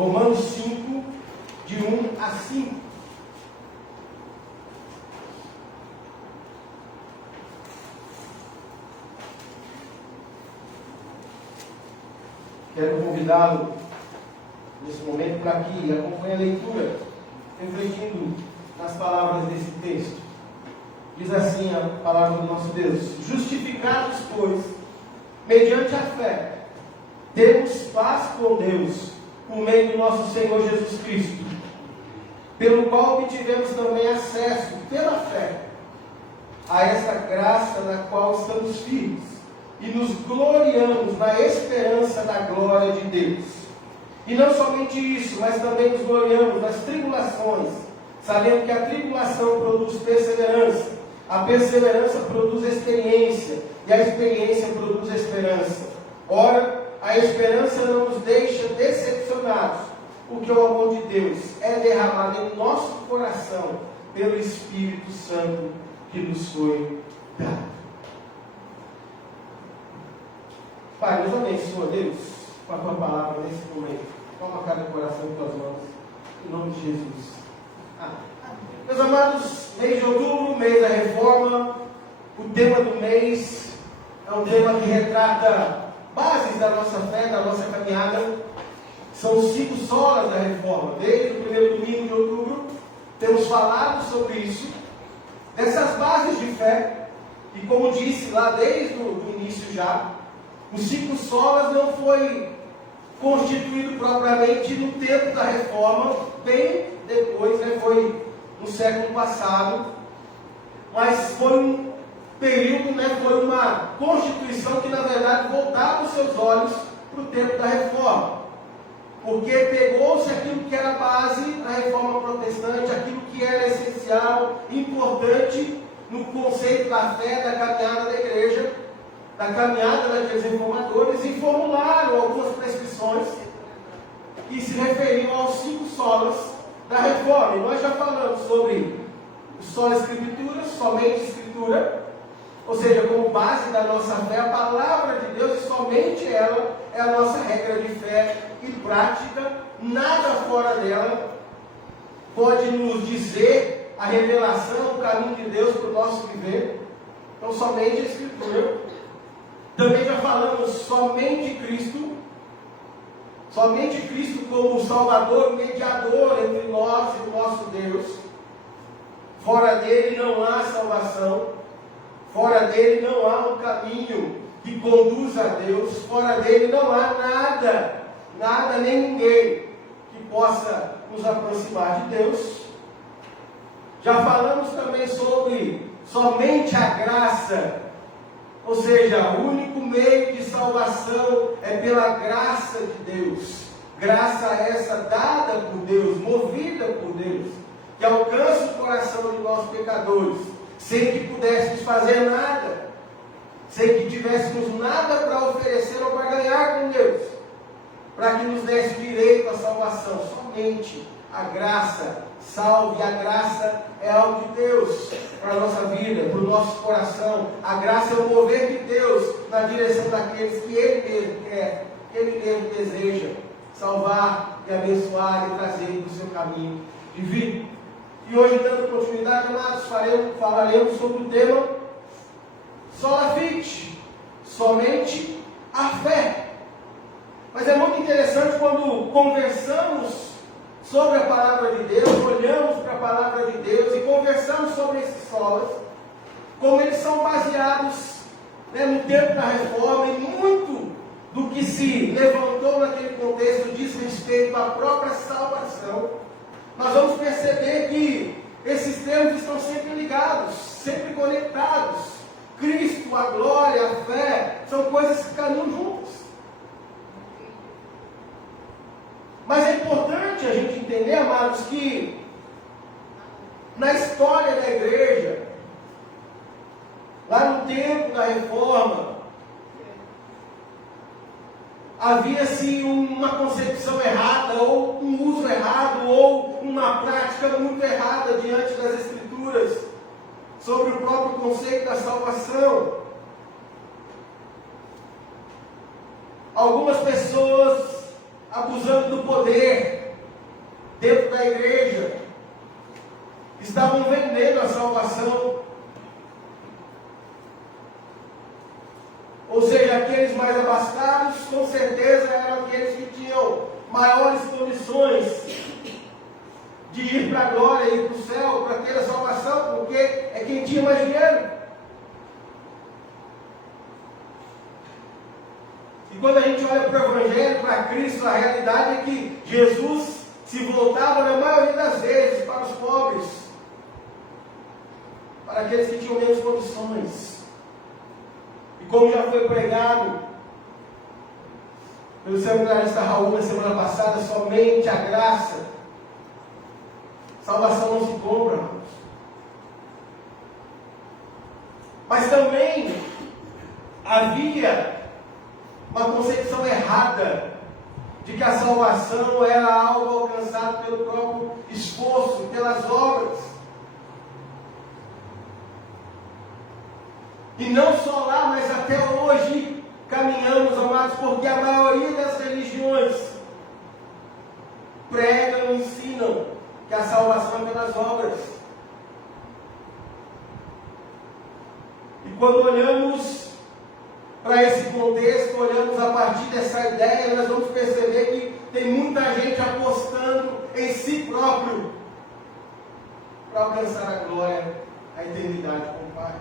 Romanos 5, de 1 a 5. Quero convidá-lo nesse momento para que acompanhe a leitura, refletindo nas palavras desse texto. Diz assim a palavra do nosso Deus: justificados, pois, mediante a fé, temos paz com Deus, por meio do nosso Senhor Jesus Cristo, pelo qual obtivemos também acesso, pela fé, a essa graça na qual estamos firmes, e nos gloriamos na esperança da glória de Deus. E não somente isso, mas também nos gloriamos nas tribulações, sabendo que a tribulação produz perseverança, a perseverança produz experiência, e a experiência produz esperança. Ora, a esperança não nos deixa decepcionados, porque o amor de Deus é derramado em nosso coração pelo Espírito Santo que nos foi dado. Pai, nos abençoa, Deus, com a Tua palavra nesse momento. Toma cada coração em Tuas mãos, em nome de Jesus. Amém. Meus amados, mês de outubro, mês da reforma, o tema do mês é um tema que retrata bases da nossa fé, da nossa caminhada. São os 5 solas da reforma. Desde o primeiro domingo de outubro, temos falado sobre isso, dessas bases de fé, e como disse lá desde o início já, os 5 solas não foi constituído propriamente no tempo da reforma, bem depois, foi no século passado, mas foi um período, foi uma constituição que na verdade voltava os seus olhos para o tempo da reforma, porque pegou-se aquilo que era base da reforma protestante, aquilo que era essencial, importante no conceito da fé, da caminhada da igreja, da caminhada daqueles reformadores, e formularam algumas prescrições que se referiam aos 5 solas da reforma. E nós já falamos sobre o sola escritura, somente escritura, ou seja, como base da nossa fé, a palavra de Deus, e somente ela é a nossa regra de fé e prática. Nada fora dela pode nos dizer a revelação, o caminho de Deus para o nosso viver. Então, somente a escritura. Também já falamos somente Cristo como o Salvador, o mediador entre nós e o nosso Deus. Fora dele não há salvação, fora dele não há um caminho que conduz a Deus, fora dele não há nada nem ninguém que possa nos aproximar de Deus. Já falamos também sobre somente a graça, ou seja, o único meio de salvação é pela graça de Deus. Graça essa dada por Deus, movida por Deus, que alcança o coração de nós pecadores, sem que pudéssemos fazer nada, sem que tivéssemos nada para oferecer ou para ganhar com Deus, para que nos desse direito à salvação. Somente a graça salve, a graça é algo de Deus para a nossa vida, para o nosso coração. A graça é o mover de Deus na direção daqueles que Ele mesmo quer, que Ele mesmo deseja salvar e abençoar e trazer do seu caminho de vida. E hoje, dando continuidade, amados, falaremos sobre o tema sola fide, somente a fé. Mas é muito interessante quando conversamos sobre a palavra de Deus, olhamos para a palavra de Deus e conversamos sobre esses solas, como eles são baseados no tempo da reforma, e muito do que se levantou naquele contexto diz respeito à própria salvação. Nós vamos perceber que esses termos estão sempre ligados, sempre conectados. Cristo, a glória, a fé, são coisas que caminham juntas. Mas é importante a gente entender, amados, que na história da igreja, lá no tempo da reforma, havia-se uma concepção errada, ou um uso errado, ou uma prática muito errada diante das Escrituras, sobre o próprio conceito da salvação. Algumas pessoas abusando do poder dentro da igreja, estavam vendendo a salvação. Ou seja, aqueles mais abastados, com certeza, eram aqueles que tinham maiores condições de ir para a glória, ir para o céu, para ter a salvação, porque é quem tinha mais dinheiro. E quando a gente olha para o Evangelho, para Cristo, a realidade é que Jesus se voltava, na maioria das vezes, para os pobres, para aqueles que tinham menos condições. E como já foi pregado pelo seminarista Raul na semana passada, somente a graça, salvação não se compra, irmãos. Mas também havia uma concepção errada de que a salvação era algo alcançado pelo próprio esforço, pelas obras. E não só lá, mas até hoje caminhamos, amados, porque a maioria das religiões pregam e ensinam que a salvação é pelas obras. E quando olhamos para esse contexto, olhamos a partir dessa ideia, nós vamos perceber que tem muita gente apostando em si próprio para alcançar a glória, a eternidade com o Pai.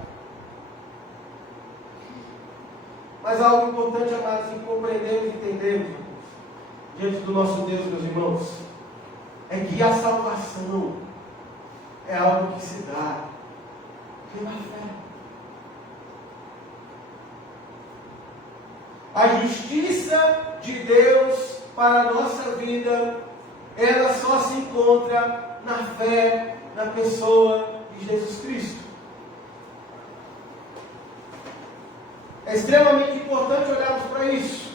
Mas algo importante, amados, em compreendermos e entendermos diante do nosso Deus, meus irmãos, é que a salvação é algo que se dá pela fé. A justiça de Deus para a nossa vida, ela só se encontra na fé, na pessoa de Jesus Cristo. É extremamente importante olharmos para isso.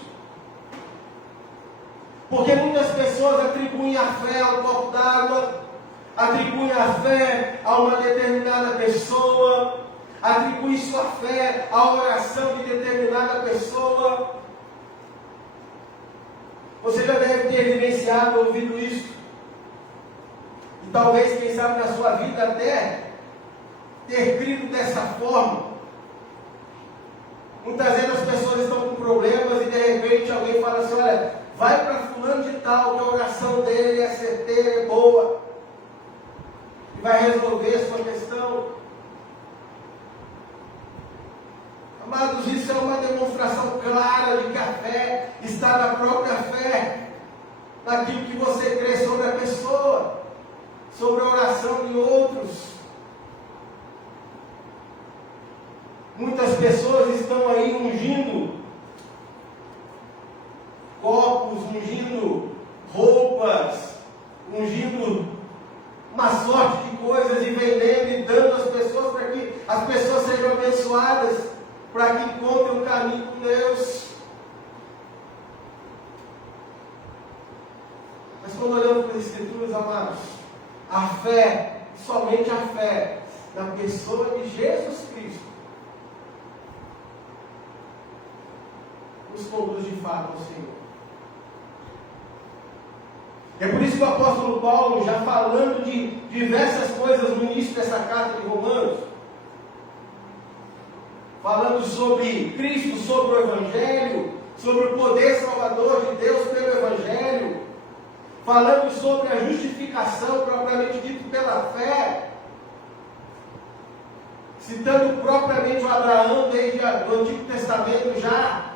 Porque muitas pessoas atribuem a fé ao copo d'água, atribuem a fé a uma determinada pessoa, atribuem sua fé à oração de determinada pessoa. Você já deve ter vivenciado, ouvido isso. E talvez, quem sabe, na sua vida até ter crido dessa forma. Muitas vezes as pessoas estão com problemas e de repente alguém fala assim: olha, vai para fulano de tal, que a oração dele é certeira, é boa, e vai resolver a sua questão. Amados, isso é uma demonstração clara de que a fé está na própria fé, naquilo que você crê sobre a pessoa, sobre a oração de outros. Muitas pessoas estão aí ungindo copos, ungindo roupas, ungindo uma sorte de coisas e vendendo e dando às pessoas para que as pessoas sejam abençoadas, para que encontrem um caminho com Deus. Mas quando olhamos para as Escrituras, amados, a fé, somente a fé, na pessoa de Jesus Cristo, nos conduz de fato ao Senhor. É por isso que o apóstolo Paulo, já falando de diversas coisas no início dessa carta de Romanos, falando sobre Cristo, sobre o Evangelho, sobre o poder salvador de Deus pelo Evangelho, falando sobre a justificação propriamente dito pela fé, citando propriamente o Abraão desde o Antigo Testamento já.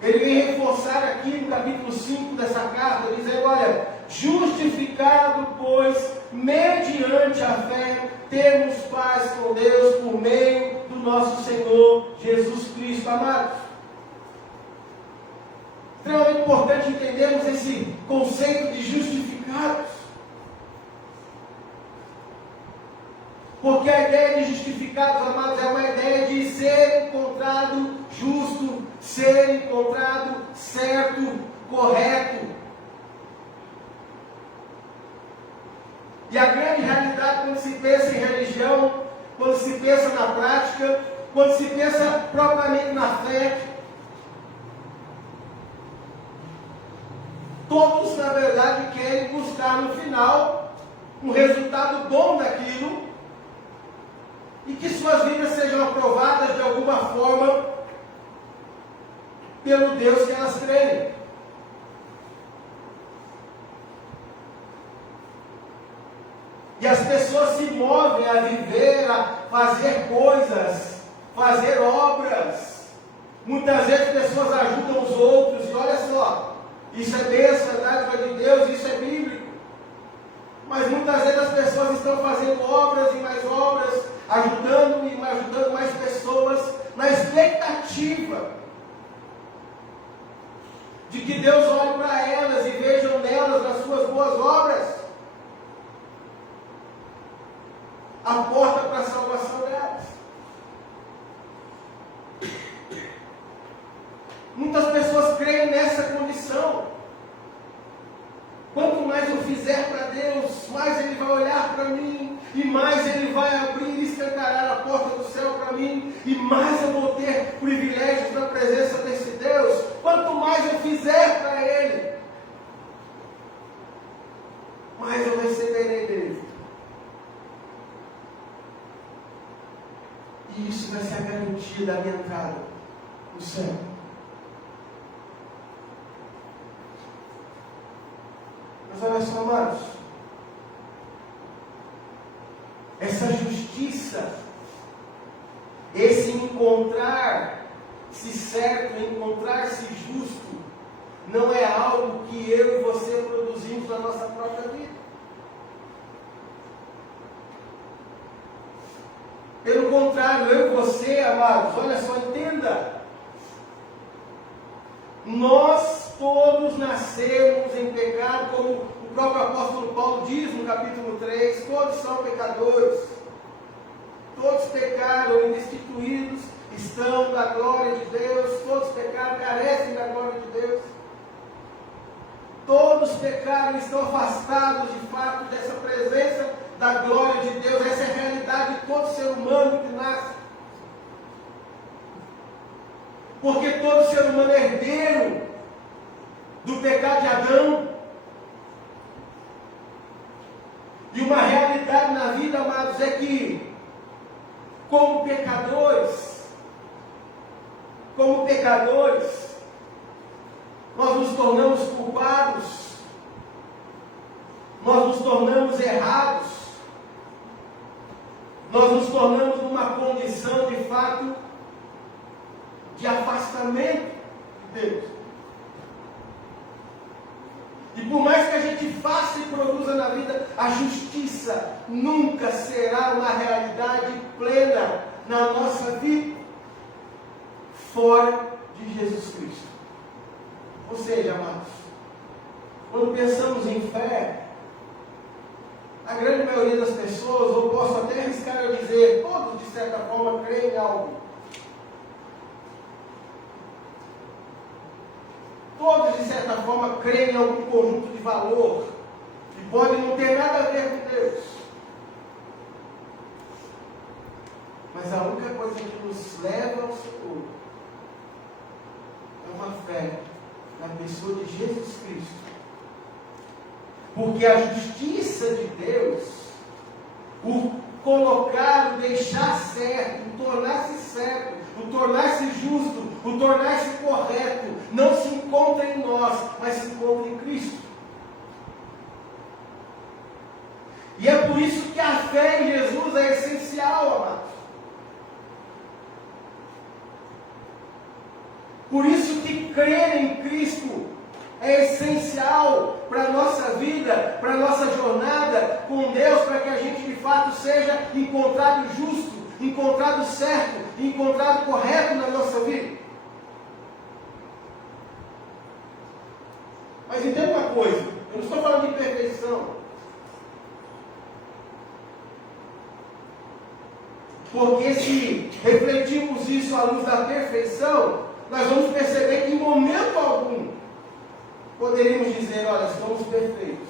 Ele vem reforçar aqui no capítulo 5 dessa carta, dizendo: olha, justificado, pois, mediante a fé, temos paz com Deus por meio do nosso Senhor Jesus Cristo. Amados, extremamente importante entendermos esse conceito de justificados. Porque a ideia de justificados, amados, é uma ideia de ser encontrado justo, ser encontrado certo, correto. E a grande realidade, quando se pensa em religião, quando se pensa na prática, quando se pensa propriamente na fé, Todos, na verdade, querem buscar no final um resultado bom daquilo e que suas vidas sejam aprovadas de alguma forma pelo Deus que elas creem. E as pessoas se movem a viver, a fazer coisas, fazer obras. Muitas vezes pessoas ajudam os outros, e olha só, isso é bênção, é dádiva de Deus, isso é bíblico. Mas muitas vezes as pessoas estão fazendo obras e mais obras, ajudando e ajudando mais pessoas, na expectativa de que Deus olhe para elas e vejam nelas, nas suas boas obras, a porta para a salvação delas. Muitas pessoas creem nessa condição. Quanto mais eu fizer para Deus, mais Ele vai olhar para mim, e mais Ele vai abrir e escancarar a porta do céu para mim, e mais eu vou ter privilégios na presença desse Deus. Quanto mais eu fizer para Ele, mais eu receberei dele. E isso vai ser a garantia da minha entrada no céu. Mas olha só, amados, essa justiça, esse encontrar-se certo, encontrar-se justo, não é algo que eu e você produzimos na nossa própria vida. Pelo contrário, eu e você, amados, olha só, entenda. Nós todos nascemos em pecado, como o próprio apóstolo Paulo diz no capítulo 3, todos são pecadores. Todos pecaram, destituídos, estão da glória de Deus, todos pecaram, carecem da glória de Deus. Todos pecaram, estão afastados de fato dessa presença da glória de Deus. Essa é a realidade de todo ser humano que nasce. Porque todo ser humano é herdeiro do pecado de Adão. E uma realidade na vida, amados, é que como pecadores, nós nos tornamos culpados, nós nos tornamos errados, nós nos tornamos numa condição de fato de afastamento de Deus. E por mais que a gente faça e produza na vida, a justiça nunca será uma realidade plena na nossa vida fora de Jesus Cristo. Ou seja, amados, quando pensamos em fé, a grande maioria das pessoas, ou posso até arriscar a dizer, todos de certa forma creem em algo. Todos de certa forma creem em algum conjunto de valor, que pode não ter nada a ver com Deus. Mas a única coisa que nos leva ao Senhor é uma fé na pessoa de Jesus Cristo. Porque a justiça de Deus, o colocar, o deixar certo, o tornar-se certo, o tornar-se justo, o tornar-se correto, não se encontra em nós, mas se encontra em Cristo. E é por isso que a fé em Jesus é essencial, amados. Por isso que crer em Cristo é essencial para a nossa vida, para a nossa jornada com Deus, para que a gente de fato seja encontrado justo, encontrado certo, encontrado correto na nossa vida. Mas entenda uma coisa, eu não estou falando de perfeição. Porque se refletirmos isso à luz da perfeição, nós vamos perceber que em momento algum poderíamos dizer, olha, somos perfeitos.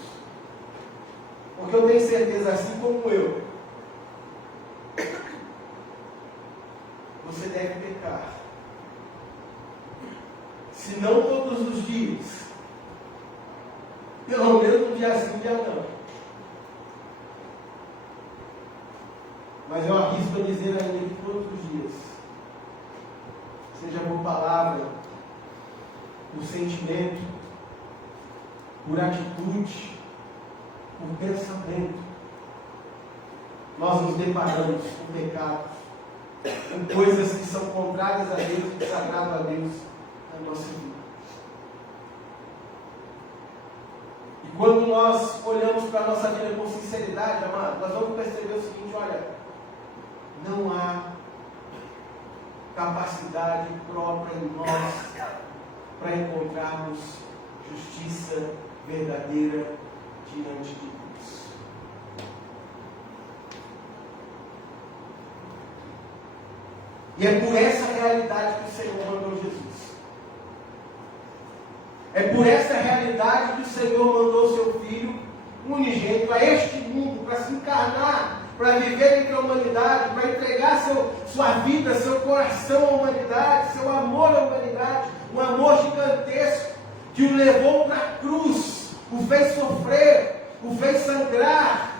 Porque eu tenho certeza, assim como eu, você deve pecar. Se não todos os dias, Pelo menos no dia sim, no dia não. Mas eu arrisco a dizer ainda que todos os dias, seja por palavra, por sentimento, por atitude, por pensamento, nós nos deparamos com pecados, com coisas que são contrárias a Deus e desagradam a Deus na nossa vida. E quando nós olhamos para a nossa vida com sinceridade, amado, nós vamos perceber o seguinte: olha, não há capacidade própria em nós para encontrarmos justiça verdadeira diante de Deus. E é por essa realidade que o Senhor mandou Jesus. É por essa realidade que o Senhor mandou seu Filho unigênito a este mundo, para se encarnar, para viver entre a humanidade, para entregar sua vida, seu coração à humanidade, seu amor à humanidade, um amor gigantesco que o levou para a cruz, o fez sofrer, o fez sangrar,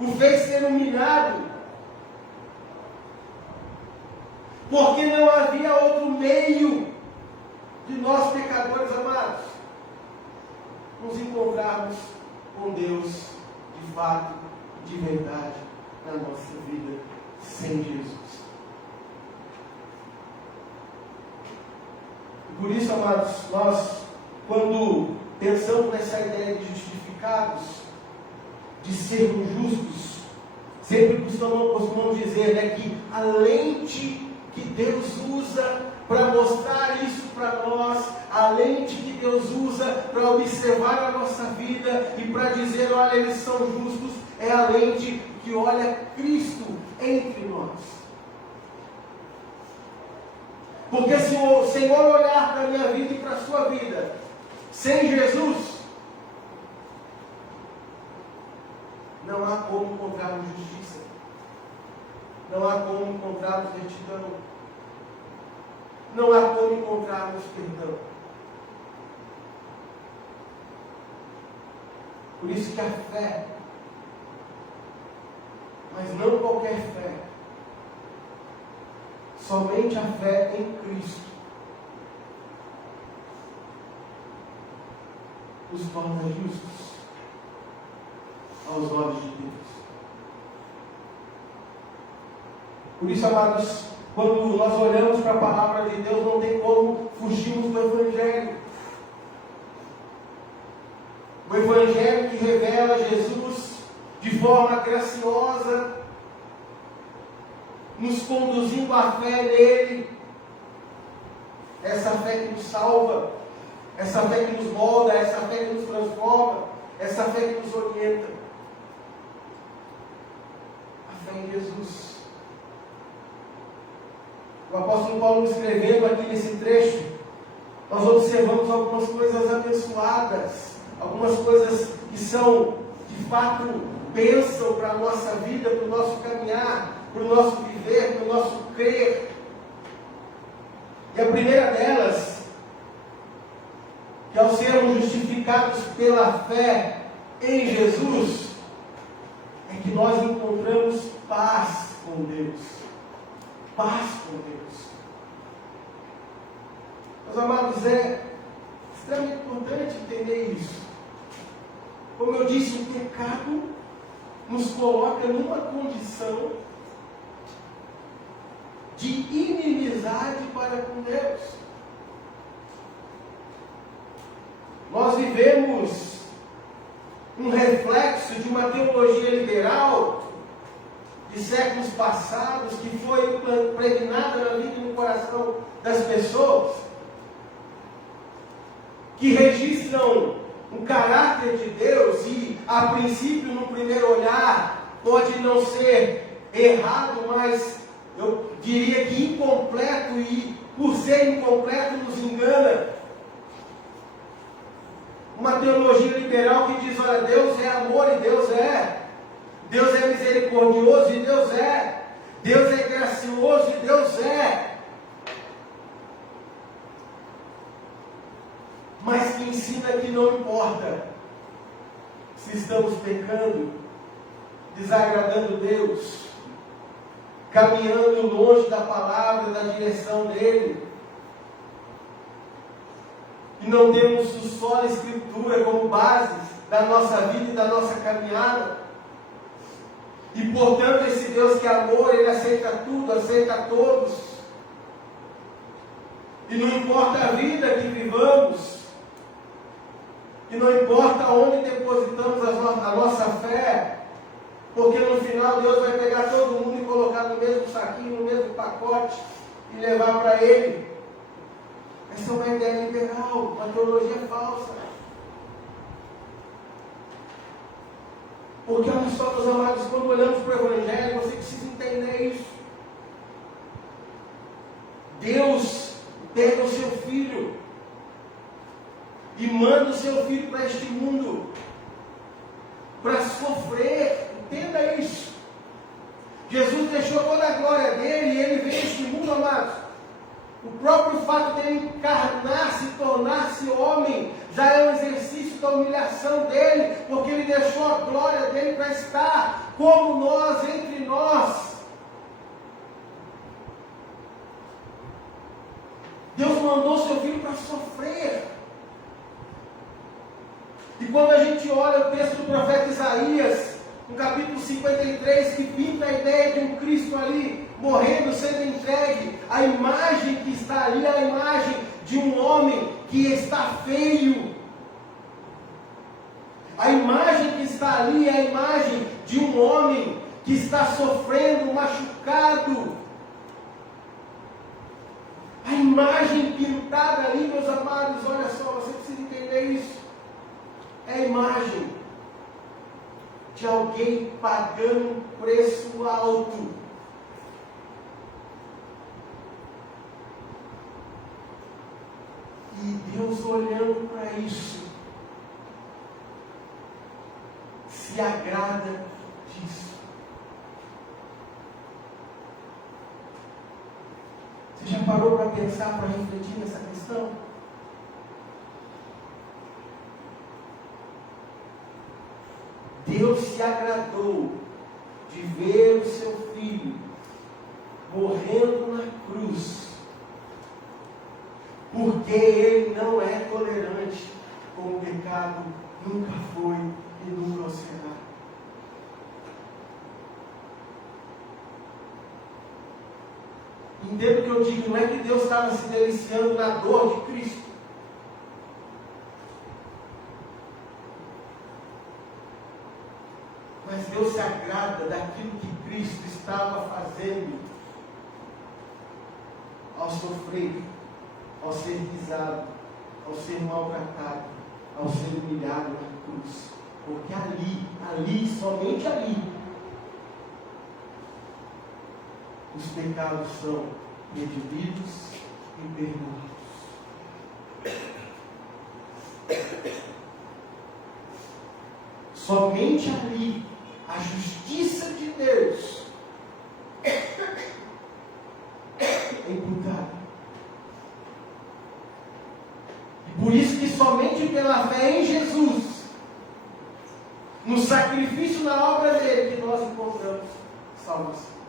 o fez ser humilhado, porque não havia outro meio de nós pecadores, amados, nos encontrarmos com Deus de fato, de verdade, na nossa vida, sem Jesus. E por isso, amados, nós, quando pensamos nessa ideia de justificados, de sermos justos, sempre costumamos dizer, né, que a lente que Deus usa para mostrar isso para nós, a lente que Deus usa para observar a nossa vida e para dizer, olha, eles são justos, é a lente que olha Cristo entre nós. Porque se o Senhor olhar para a minha vida e para a sua vida sem Jesus, não há como encontrarmos justiça, não há como encontrarmos retidão, não há como encontrarmos perdão. Por isso que a fé, mas não qualquer fé, somente a fé em Cristo, os torna justos aos olhos de Deus. Por isso, amados, quando nós olhamos para a palavra de Deus, não tem como fugirmos do Evangelho. O Evangelho que revela Jesus de forma graciosa, nos conduzindo à fé nele. Essa fé que nos salva, essa fé que nos molda, essa fé que nos transforma, essa fé que nos orienta. A fé em Jesus. O apóstolo Paulo escrevendo aqui nesse trecho, nós observamos algumas coisas abençoadas, algumas coisas que são de fato bênção para a nossa vida, para o nosso caminhar, para o nosso viver, para o nosso crer. E a primeira delas, que ao sermos justificados pela fé em Jesus, é que nós encontramos paz com Deus. Paz com Deus. Meus amados, é extremamente importante entender isso. Como eu disse, o pecado nos coloca numa condição de inimizade para com Deus. Nós vivemos um reflexo de uma teologia liberal de séculos passados, que foi impregnada na vida e no coração das pessoas, que registram o caráter de Deus e, a princípio, no primeiro olhar, pode não ser errado, mas eu diria que incompleto, e por ser incompleto nos engana. Uma teologia liberal que diz, olha, Deus é amor e Deus é misericordioso e Deus é gracioso e Deus é. Mas que em ensina que não importa se estamos pecando, desagradando Deus, caminhando longe da palavra, da direção dele, e não temos só a Escritura como base da nossa vida e da nossa caminhada. E portanto esse Deus que é amor, Ele aceita tudo, aceita todos. E não importa a vida que vivamos, e não importa onde depositamos a nossa fé, porque no final Deus vai pegar todo mundo e colocar no mesmo saquinho, no mesmo pacote, e levar para Ele. Essa é uma ideia liberal, uma teologia falsa. Porque olha só, meus amados, quando olhamos para o Evangelho, você precisa entender isso. Deus pega o seu Filho e manda o seu Filho para este mundo para sofrer. Entenda isso. Jesus deixou toda a glória dele e ele veio a este mundo, amados. O próprio fato dele encarnar-se, tornar-se homem, já é um exercício da humilhação dele, porque ele deixou a glória dele para estar como nós, entre nós. Deus mandou seu Filho para sofrer. E quando a gente olha o texto do profeta Isaías, no capítulo 53, que pinta a ideia de um Cristo ali, morrendo, sendo entregue, a imagem que está ali é a imagem de um homem que está feio. A imagem que está ali é a imagem de um homem que está sofrendo, machucado. A imagem pintada ali, meus amados, olha só, você precisa entender isso. É a imagem de alguém pagando um preço alto. E Deus olhando para isso, se agrada disso. Você já parou para pensar, para refletir nessa questão? Deus se agradou de ver o seu Filho morrendo na cruz, porque Ele não é tolerante com o pecado, nunca foi e nunca o será. Entendo o que eu digo, não é que Deus estava se deliciando na dor de Cristo. Mas Deus se agrada daquilo que Cristo estava fazendo ao sofrer, ao ser pisado, ao ser maltratado, ao ser humilhado na cruz. Porque ali, somente ali, os pecados são redimidos e perdoados. Somente ali, a justiça de Deus é imputada. E por isso que somente pela fé em Jesus, no sacrifício na obra dele, que nós encontramos salvação.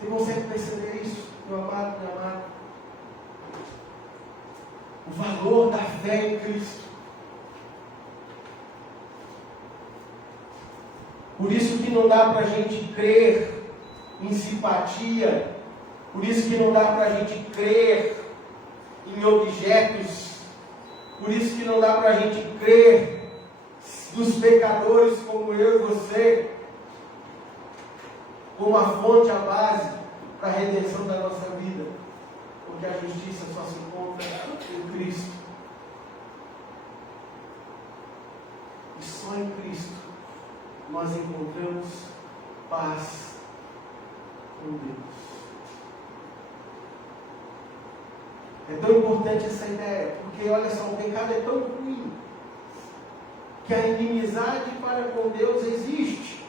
Você consegue perceber isso, meu amado, minha amada? O valor da fé em Cristo. Por isso que não dá para a gente crer em simpatia. Por isso que não dá para a gente crer em objetos. Por isso que não dá para a gente crer nos pecadores como eu e você, como a fonte, a base para a redenção da nossa vida. Porque a justiça só se encontra em Cristo. E só em Cristo nós encontramos paz com Deus. É tão importante essa ideia, porque olha só, o pecado é tão ruim, que a inimizade para com Deus existe.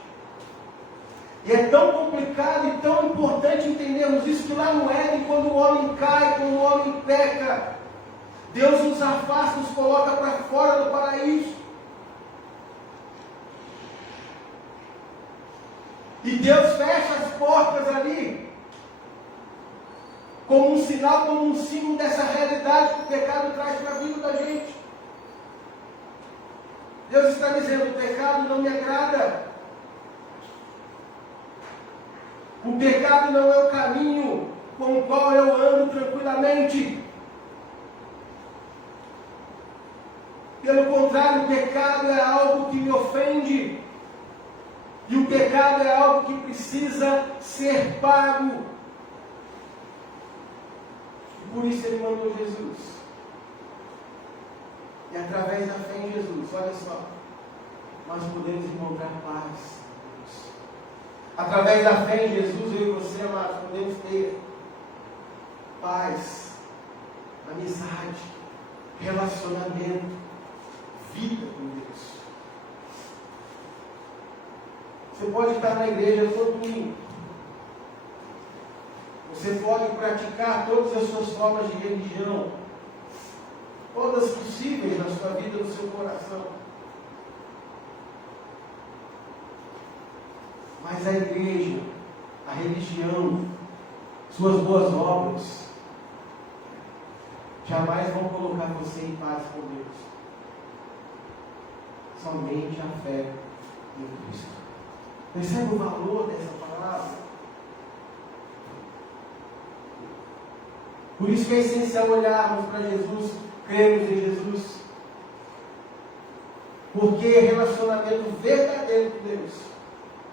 E é tão complicado e tão importante entendermos isso, que lá no Éden, quando o homem cai, quando o homem peca, Deus nos afasta, nos coloca para fora do paraíso. E Deus fecha as portas ali, como um sinal, como um símbolo dessa realidade que o pecado traz para a vida da gente. Deus está dizendo: o pecado não me agrada. O pecado não é o caminho com o qual eu ando tranquilamente. Pelo contrário, o pecado é algo que me ofende. E o pecado é algo que precisa ser pago. E por isso Ele mandou Jesus. E através da fé em Jesus, olha só, nós podemos encontrar paz. Através da fé em Jesus, eu e você, amados, podemos ter paz, amizade, relacionamento, vida com Deus. Você pode estar na igreja todo domingo. Você pode praticar todas as suas formas de religião, todas possíveis na sua vida, no seu coração. Mas a igreja, a religião, suas boas obras, jamais vão colocar você em paz com Deus. Somente a fé em Cristo. Percebe o valor dessa palavra? Por isso que é essencial olharmos para Jesus, crermos em Jesus. Porque relacionamento verdadeiro com Deus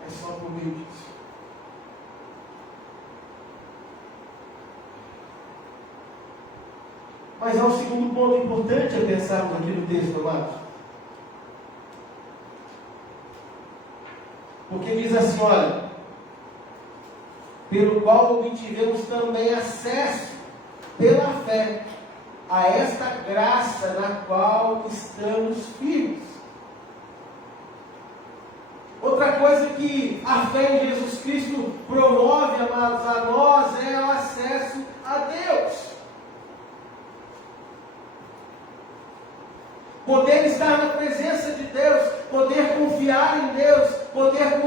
é só por meio disso. Mas há um segundo ponto importante a pensarmos aqui no texto, amados. Porque diz assim, olha, pelo qual obtivemos também acesso, pela fé, a esta graça na qual estamos firmes. Outra coisa que a fé em Jesus Cristo promove, amados, a nós é o acesso a Deus. Poder estar na presença de Deus, poder confiar em Deus, poder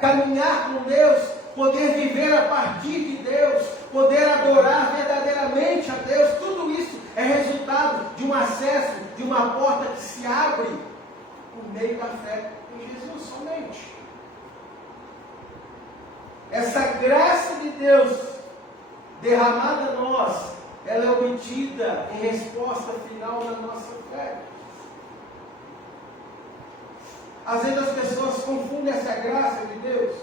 caminhar com Deus, poder viver a partir de Deus, poder adorar verdadeiramente a Deus, tudo isso é resultado de um acesso, de uma porta que se abre por meio da fé em Jesus somente. Essa graça de Deus derramada a nós, ela é obtida em resposta final da nossa fé. Às vezes as pessoas confundem essa graça de Deus.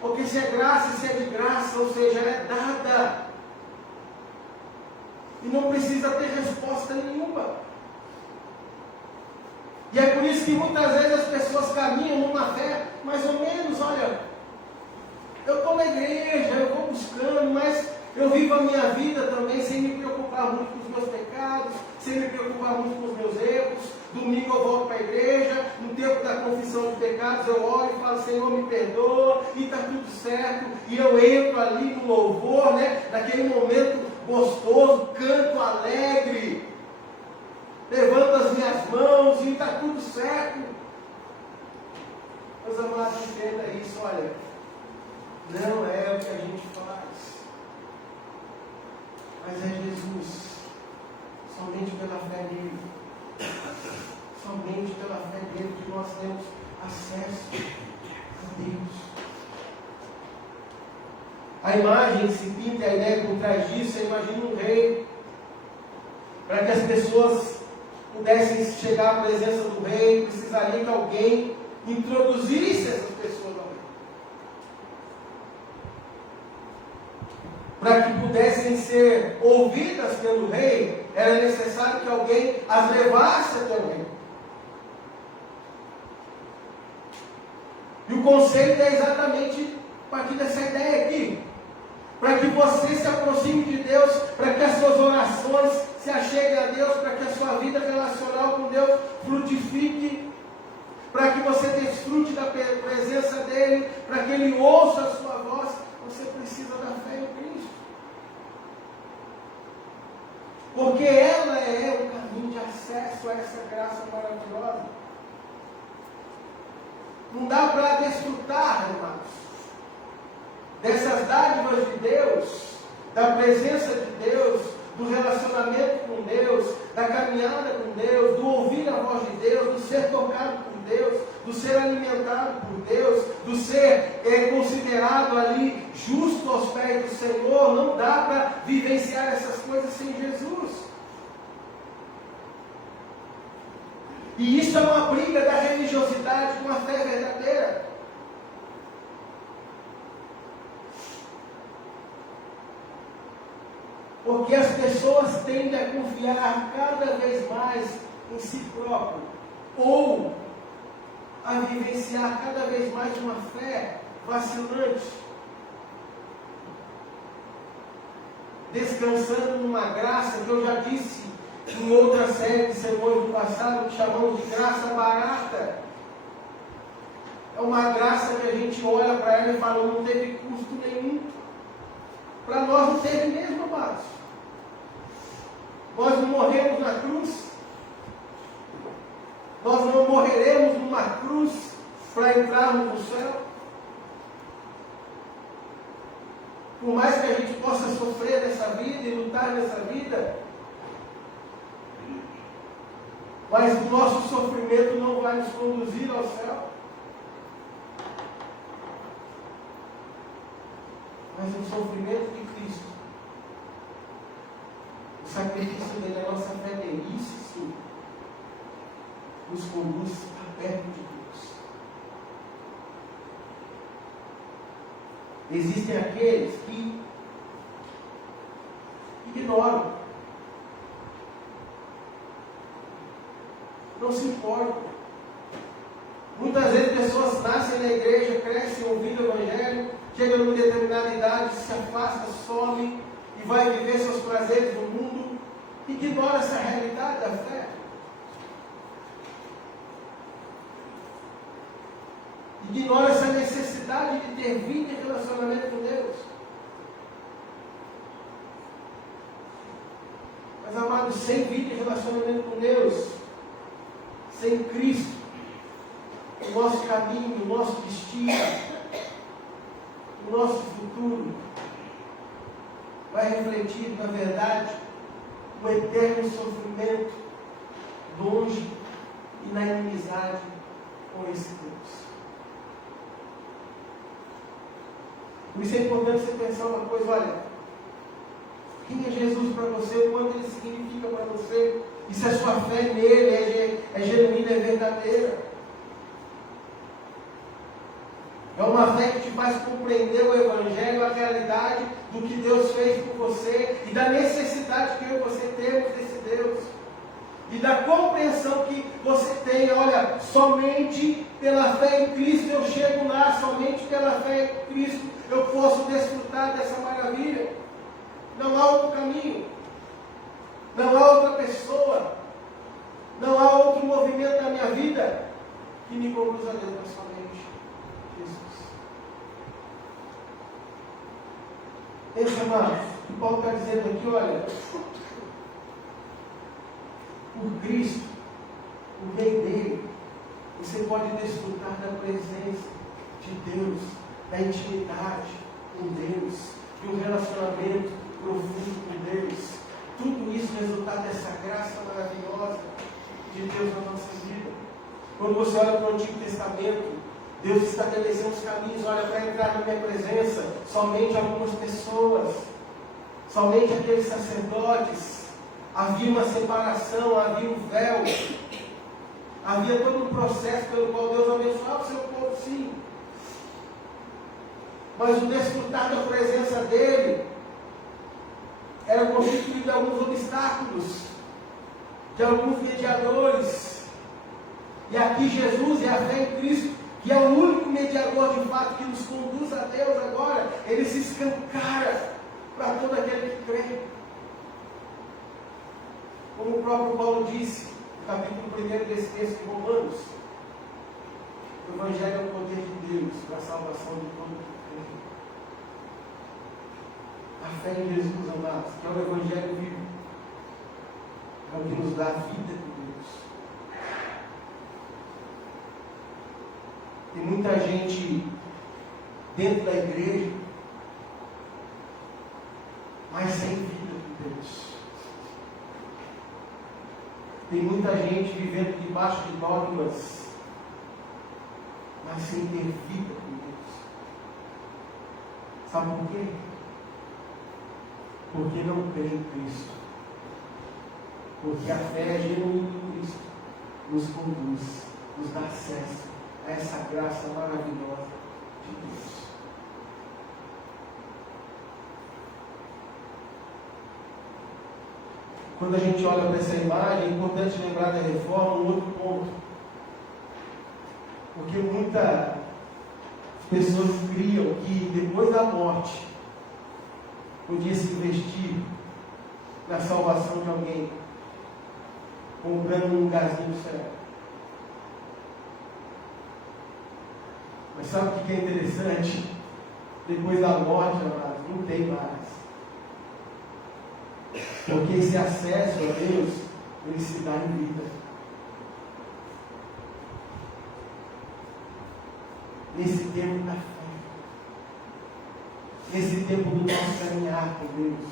Porque se é graça, se é de graça, ou seja, ela é dada. E não precisa ter resposta nenhuma. E é por isso que muitas vezes as pessoas caminham numa fé, mais ou menos, olha, eu estou na igreja, eu vou buscando, mas eu vivo a minha vida também sem me preocupar muito com os meus pecados, sem me preocupar muito com os meus erros. Domingo eu volto para a igreja, no tempo da confissão de pecados eu oro e falo, Senhor, me perdoa, e está tudo certo. E eu entro ali no louvor, naquele momento gostoso, canto alegre, levanto as minhas mãos e está tudo certo. Meus amados, entenda isso, olha, não é o que a gente faz, mas é Jesus, somente pela fé nele, somente pela fé nele que nós temos acesso a Deus. A imagem que se pinta, a ideia por trás disso, é imagina um rei, para que as pessoas pudessem chegar à presença do rei, precisaria que alguém introduzisse essas pessoas ao rei. Para que pudessem ser ouvidas pelo rei, era necessário que alguém as levasse até o rei. E o conceito é exatamente a partir dessa ideia aqui. Para que você se aproxime de Deus, para que as suas orações se acheguem a Deus, para que a sua vida relacional com Deus frutifique, para que você desfrute da presença dEle, para que Ele ouça a sua voz, você precisa da fé em Cristo. Porque ela é o caminho de acesso a essa graça maravilhosa. Não dá para desfrutar, irmãos, dessas dádivas de Deus, da presença de Deus, do relacionamento com Deus, da caminhada com Deus, do ouvir a voz de Deus, do ser tocado por Deus, do ser alimentado por Deus, do ser considerado ali justo aos pés do Senhor. Não dá para vivenciar essas coisas sem Jesus. E isso é uma briga da religiosidade com a fé verdadeira. Porque as pessoas tendem a confiar cada vez mais em si próprio, ou a vivenciar cada vez mais uma fé vacilante, descansando numa graça que eu já disse em outra série de sermões do passado, que chamamos de graça barata. É uma graça que a gente olha para ela e fala, não teve custo nenhum. Para nós não teve mesmo, amados. Nós não morremos na cruz. Nós não morreremos numa cruz para entrarmos no céu. Por mais que a gente possa sofrer nessa vida e lutar nessa vida, mas o nosso sofrimento não vai nos conduzir ao céu. Mas o sofrimento de Cristo, o sacrifício dele, a nossa fé nele, isso sim, nos conduz a perto de Deus. Existem aqueles que ignoram, não se importam. Muitas vezes pessoas nascem na igreja, crescem ouvindo o Evangelho, chegam numa determinada idade, se afasta, some e vai viver seus prazeres no mundo, ignora essa realidade da fé. Ignora essa necessidade de ter vida e relacionamento com Deus. Mas, amados, sem vida e relacionamento com Deus, sem Cristo, o nosso caminho, o nosso destino, o nosso futuro vai refletir, na verdade, o eterno sofrimento longe e na inimizade com esse Deus. Por isso é importante você pensar uma coisa, olha, quem é Jesus para você, quanto ele significa para você, e se a sua fé nele é genuína, é verdadeira. É uma fé que te faz compreender o Evangelho, a realidade do que Deus fez por você e da necessidade que eu e você temos desse Deus. E da compreensão que você tem, olha, somente pela fé em Cristo eu chego lá, somente pela fé em Cristo eu posso desfrutar dessa maravilha. Não há outro caminho, não há outra pessoa, não há outro movimento na minha vida que me conduza a Deus, mas somente Jesus. Pensa, amados, o que Paulo está dizendo aqui, olha, por Cristo, por meio dele, você pode desfrutar da presença de Deus, da intimidade com Deus, de um relacionamento profundo com Deus. Tudo isso é resultado dessa graça maravilhosa de Deus na nossa vida. Quando você olha para o Antigo Testamento, Deus estabeleceu os caminhos, olha, para entrar na minha presença, somente algumas pessoas, somente aqueles sacerdotes. Havia uma separação, havia um véu, havia todo um processo pelo qual Deus abençoava o seu povo, sim. Mas o desfrutar da presença dele era constituído de alguns obstáculos, de alguns mediadores. E aqui Jesus e a fé em Cristo, que é o único mediador de fato que nos conduz a Deus agora, ele se escancara para todo aquele que crê. Como o próprio Paulo disse, no capítulo 1 desse texto de Romanos, o Evangelho é o poder de Deus para a salvação de todo mundo. A fé em Jesus, amados, que é o Evangelho vivo, o que nos dá a vida com Deus. Tem muita gente dentro da igreja, mas sem vida com Deus. Tem muita gente vivendo debaixo de dogmas, mas sem ter vida com Deus. Sabe por quê? Porque não crê em Cristo. Porque a fé genuína em Cristo nos conduz, nos dá acesso a essa graça maravilhosa de Deus. Quando a gente olha para essa imagem, é importante lembrar da reforma um outro ponto. Porque muitas pessoas criam que depois da morte podia se investir na salvação de alguém, comprando um lugarzinho no céu. Mas sabe o que é interessante? Depois da morte, amados, não tem mais. Porque esse acesso a Deus, ele se dá em vida. Nesse tempo da fé. Nesse tempo do nosso caminhar com Deus.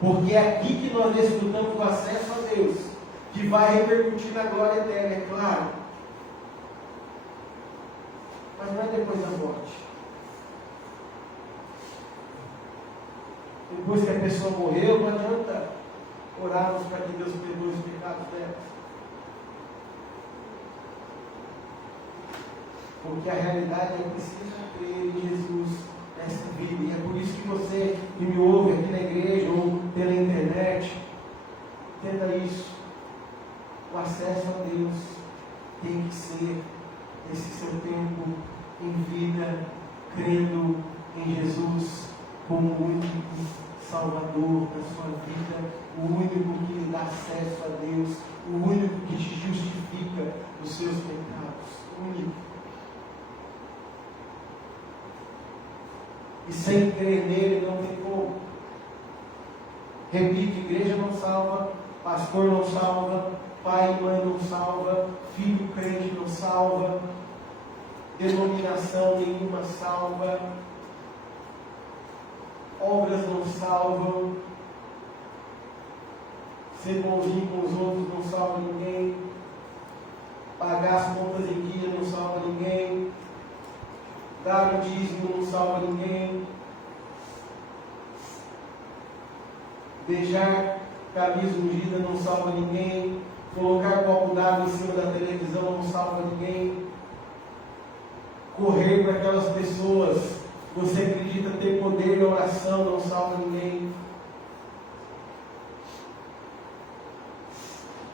Porque é aqui que nós desfrutamos do acesso a Deus, que vai repercutir na glória eterna, é claro. Mas não é depois da morte. Depois que a pessoa morreu, não adianta orarmos para que Deus perdoe os pecados dela. Porque a realidade é preciso crer em Jesus nessa vida. E é por isso que você que me ouve aqui na igreja ou pela internet, entenda isso. O acesso a Deus tem que ser esse seu tempo em vida, crendo em Jesus como o único Salvador da sua vida, o único que lhe dá acesso a Deus, o único que te justifica dos seus pecados, o único. E sem crer nele não tem como. Repito, igreja não salva, pastor não salva, pai e mãe não salva, filho crente não salva, denominação nenhuma salva, obras não salvam, ser bonzinho com os outros não salva ninguém, pagar as contas em dia não salva ninguém, dar o dízimo não salva ninguém, beijar camisa ungida não salva ninguém, colocar copo d'água em cima da televisão não salva ninguém, correr para aquelas pessoas você acredita ter poder de oração, não salva ninguém.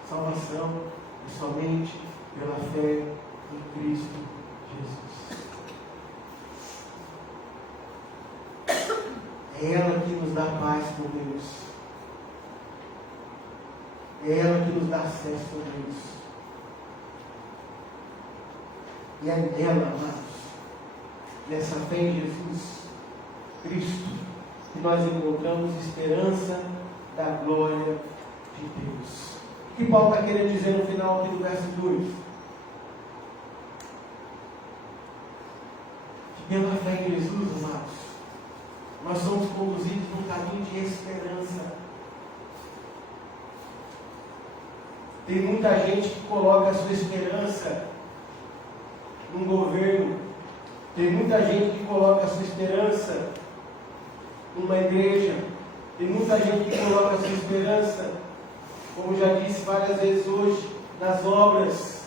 Salvação é somente pela fé em Cristo Jesus. É ela que nos dá paz com Deus. É ela que nos dá acesso a Deus. E é nela, amados, nessa fé em Jesus Cristo, que nós encontramos esperança da glória de Deus. O que Paulo está querendo dizer no final aqui do verso 2? Que pela fé em Jesus, amados, nós somos conduzidos num caminho de esperança. Tem muita gente que coloca a sua esperança num governo. Tem muita gente que coloca a sua esperança numa igreja. Tem muita gente que coloca a sua esperança, como já disse várias vezes hoje, nas obras.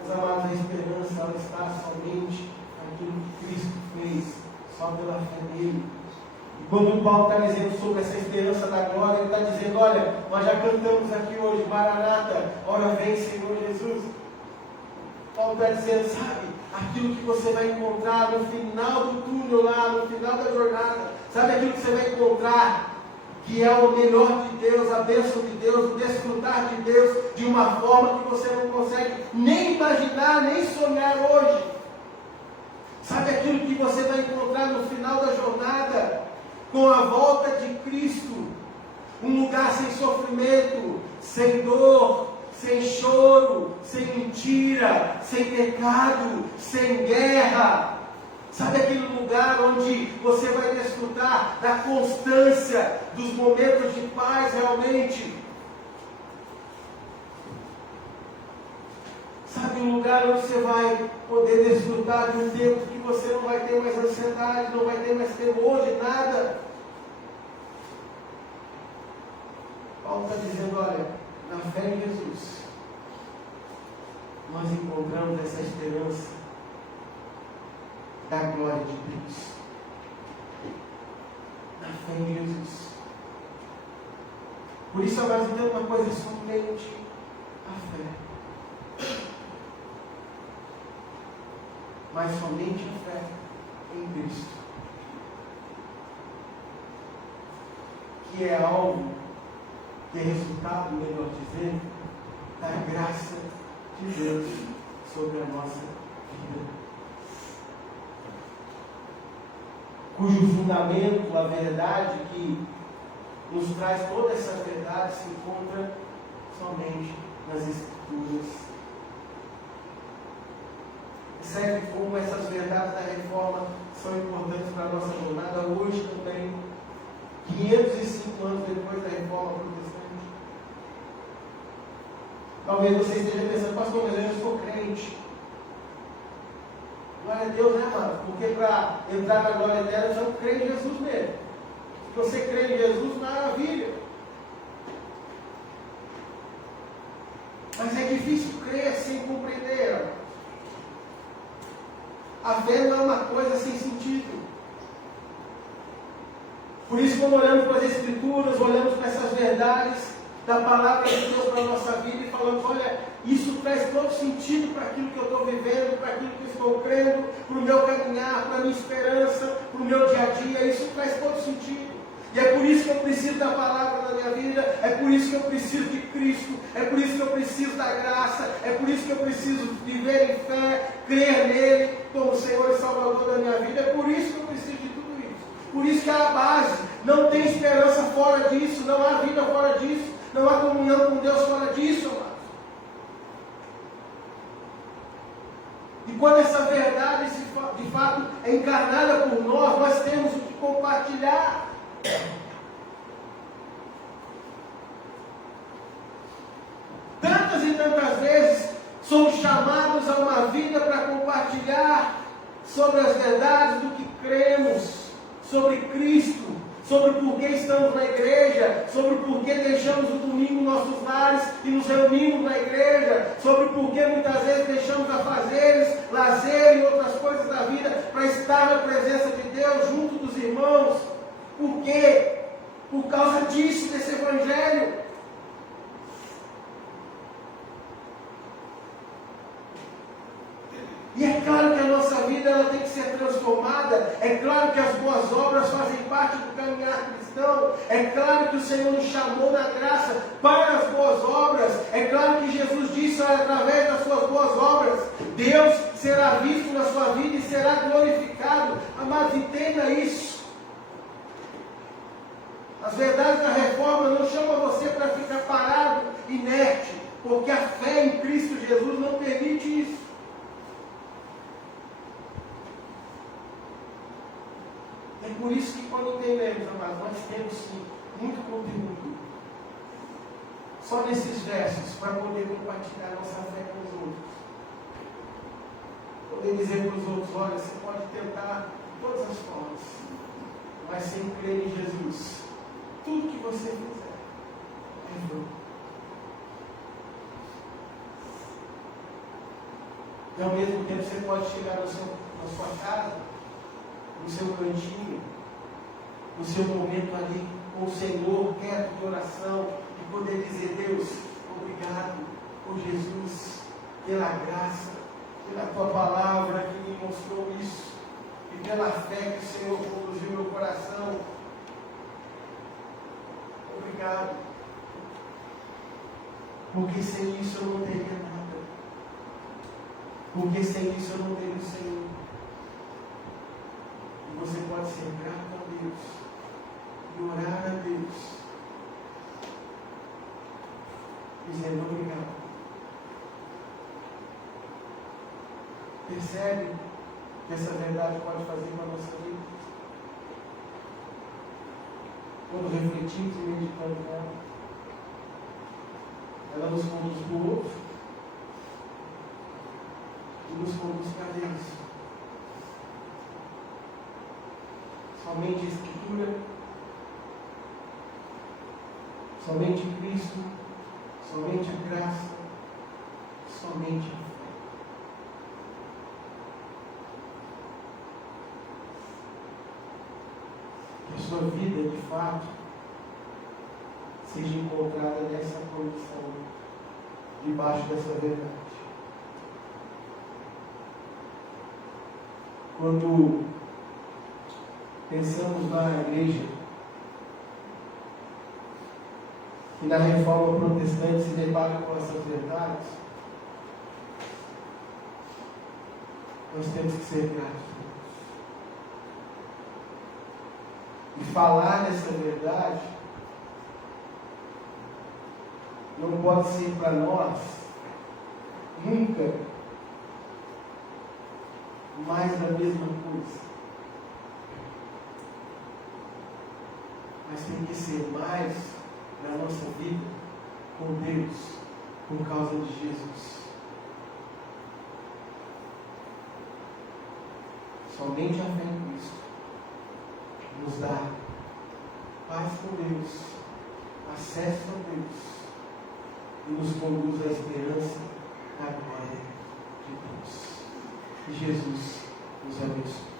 Mas, amados, a esperança ela está somente naquilo que Cristo fez, só pela fé nele. E quando o Paulo está dizendo sobre essa esperança da glória, ele está dizendo: olha, nós já cantamos aqui hoje, Maranata, ora vem Senhor Jesus. Paulo está dizendo, sabe, aquilo que você vai encontrar no final do túnel lá, no final da jornada, sabe aquilo que você vai encontrar, que é o melhor de Deus, a bênção de Deus, o desfrutar de Deus de uma forma que você não consegue nem imaginar, nem sonhar hoje. Sabe aquilo que você vai encontrar no final da jornada, com a volta de Cristo, um lugar sem sofrimento, sem dor, sem choro, sem mentira, sem pecado, sem guerra. Sabe aquele lugar onde você vai desfrutar da constância dos momentos de paz realmente? Sabe um lugar onde você vai poder desfrutar de um tempo que você não vai ter mais ansiedade, não vai ter mais temor de nada? Paulo está dizendo, olha, na fé em Jesus, nós encontramos essa esperança da glória de Deus. Na fé em Jesus. Por isso, nós entendemos uma coisa, somente a fé. Mas somente a fé em Cristo, que é algo, que é resultado, melhor dizendo, da graça de Deus sobre a nossa vida, cujo fundamento, a verdade que nos traz toda essa verdade, se encontra somente nas Escrituras. Percebe como essas verdades da reforma são importantes para a nossa jornada hoje também, 505 anos depois da reforma protestante. Talvez você esteja pensando, pastor, mas eu já sou crente. Glória a Deus, né, mano? Porque para entrar na glória eterna, eu já creio em Jesus mesmo. Se você crê em Jesus, maravilha. Mas é difícil crer sem compreender. A fé não é uma coisa sem sentido. Por isso, quando olhamos para as Escrituras, olhamos para essas verdades da palavra de Deus para a nossa vida e falamos, olha, isso traz todo sentido para aquilo que eu estou vivendo, para aquilo que eu estou crendo, para o meu caminhar, para a minha esperança, para o meu dia a dia, isso traz todo sentido. E é por isso que eu preciso da palavra na minha vida, é por isso que eu preciso de Cristo, é por isso que eu preciso da graça, é por isso que eu preciso viver em fé, crer nele como Senhor e Salvador da minha vida, é por isso que eu preciso de tudo isso. Por isso que é a base, não tem esperança fora disso, não há vida fora disso, não há comunhão com Deus fora disso, amados. E quando essa verdade de fato é encarnada por nós temos o que compartilhar. Tantas e tantas vezes somos chamados a uma vida para compartilhar sobre as verdades do que cremos, sobre Cristo, sobre por que estamos na igreja, sobre por que deixamos o domingo em nossos lares e nos reunimos na igreja, sobre por que muitas vezes deixamos afazeres, lazer e outras coisas da vida para estar na presença de Deus junto dos irmãos. Por quê? Por causa disso, desse evangelho. E é claro que a nossa vida ela tem que ser transformada, é claro que as boas obras fazem parte do caminhar cristão, é claro que o Senhor nos chamou na graça para as boas obras, é claro que Jesus disse, através das suas boas obras, Deus será visto na sua vida e será glorificado. Amados, entenda isso. As verdades da reforma não chamam você para ficar parado, inerte, porque a fé em Cristo Jesus não permite isso. É por isso que quando entendemos, amados, nós temos sim muito conteúdo. Só nesses versos, para poder compartilhar nossa fé com os outros. Poder dizer para os outros, olha, você pode tentar de todas as formas, mas sem crer em Jesus, tudo que você fizer é vão. E ao mesmo tempo você pode chegar na sua casa, no seu cantinho, no seu momento ali com o Senhor, quieto de oração, e poder dizer, Deus, obrigado por Jesus, pela graça, pela tua palavra que me mostrou isso, e pela fé que o Senhor conduziu meu coração. Obrigado. Porque sem isso eu não teria nada. Porque sem isso eu não teria o Senhor. E você pode ser grato a Deus e orar a Deus dizendo obrigado. Percebe que essa verdade pode fazer com a nossa vida? Quando refletimos e meditamos nela, ela nos conduz para o outro e nos conduz para Deus. Somente a Escritura, somente Cristo, somente a graça, somente a fé. Que a sua vida, de fato, seja encontrada nessa condição, debaixo dessa verdade. Quando pensamos na igreja, que na reforma protestante se depara com essas verdades, nós temos que ser gratos. E falar dessa verdade não pode ser para nós nunca mais da mesma coisa, mas tem que ser mais na nossa vida com Deus, por causa de Jesus. Somente a fé em Cristo nos dá paz com Deus, acesso a Deus e nos conduz à esperança da glória de Deus. Que Jesus nos abençoe.